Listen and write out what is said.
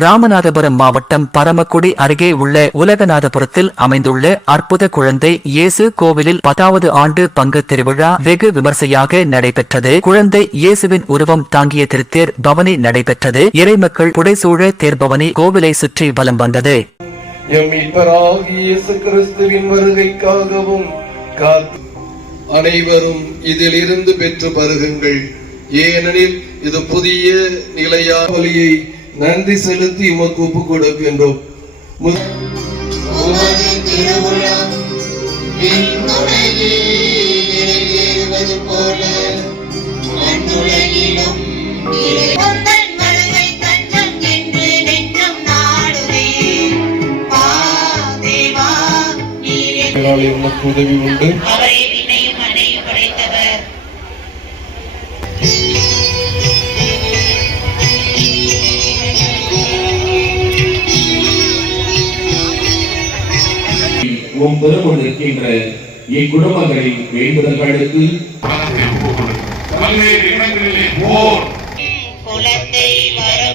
ராமநாதபுரம் மாவட்டம் பரமக்குடி அருகே உள்ள உலகநாதபுரத்தில் அமைந்துள்ள அற்புத குழந்தை இயேசு கோவிலில் 10வது ஆண்டு பங்கு திருவிழா வெகு விமர்சையாக நடைபெற்றது. குழந்தை இயேசுவின் உருவம் தாங்கிய திருத்தேர் பவனி நடைபெற்றது. இறைமக்கள் புடைசூழ தேர்பவனி கோவிலை சுற்றி வலம் வந்தது. வருகைக்காகவும் அனைவரும் இதில் இருந்து பெற்று பருகுங்கள். ஏனெனில் இது புதிய நிலையான வழியை நன்றி செலுத்தி உமக்கு ஒப்பு கொடுக்கின்றோம். உமக்கு உதவி உண்டு. இருக்கின்ற இக்குடும்பங்களின் வேண்டுதல்களுக்கு பல்வேறு இடங்களிலே போர், குலத்தை